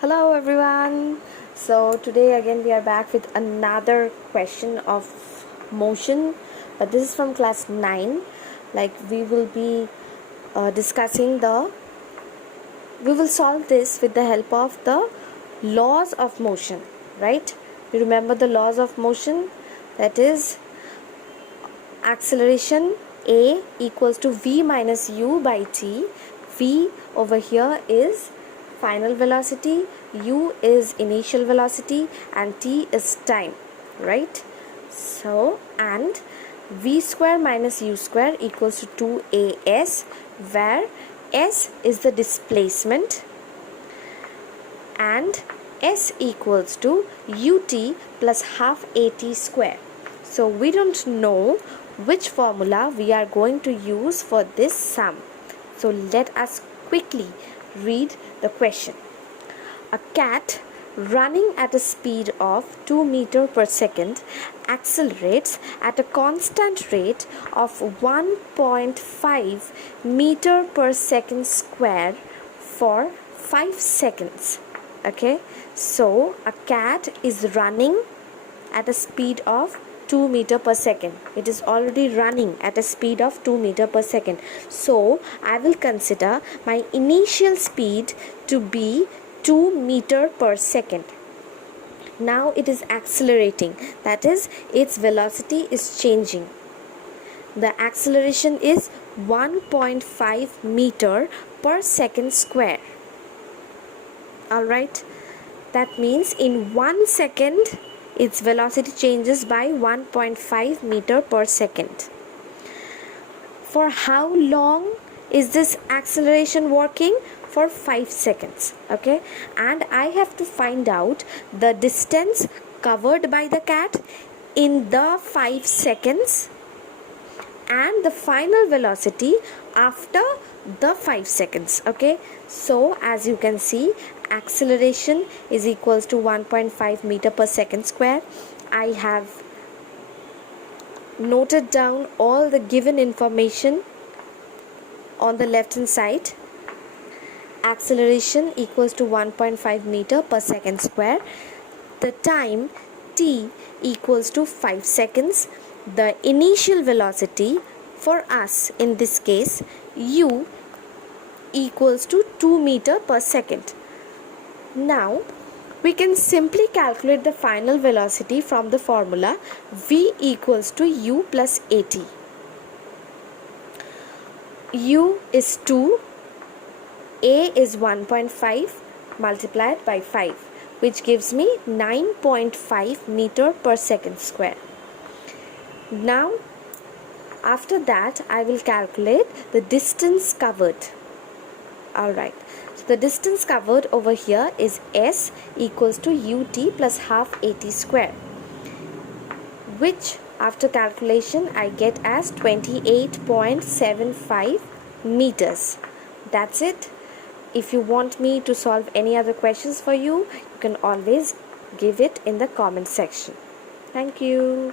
Hello everyone. So today again we are back with another question of motion, but this is from class 9. Like we will be we will solve this with the help of the laws of motion, right? You remember the laws of motion? That is acceleration A equals to V minus U by T. V over here is final velocity, U is initial velocity, and T is time, right? So, and V square minus U square equals to 2AS, where S is the displacement and S equals to UT plus half AT square. So we don't know which formula we are going to use for this sum. So let us quickly read the question. A cat running at a speed of 2 meters per second accelerates at a constant rate of 1.5 meter per second square for 5 seconds. Okay, so a cat is running at a speed of 2 meter per second. It is already running at a speed of 2 meter per second. So I will consider my initial speed to be 2 meter per second. Now it is accelerating, that is its velocity is changing. The acceleration is 1.5 meter per second square. Alright, that means in 1 second its velocity changes by 1.5 meter per second. For how long is this acceleration working? For 5 seconds. Okay, and I have to find out the distance covered by the cat in the 5 seconds and the final velocity after the 5 seconds. Okay, so as you can see, acceleration is equals to 1.5 meter per second square. I have noted down all the given information on the left hand side. Acceleration equals to 1.5 meter per second square. The time t equals to 5 seconds. The initial velocity for us in this case u equals to 2 meter per second. Now we can simply calculate the final velocity from the formula v equals to u plus at. U is 2, a is 1.5 multiplied by 5, which gives me 9.5 meter per second square. Now after that I will calculate the distance covered. Alright, so the distance covered over here is S equals to UT plus half AT square, which after calculation I get as 28.75 meters. That's it. If you want me to solve any other questions for you, you can always give it in the comment section. Thank you.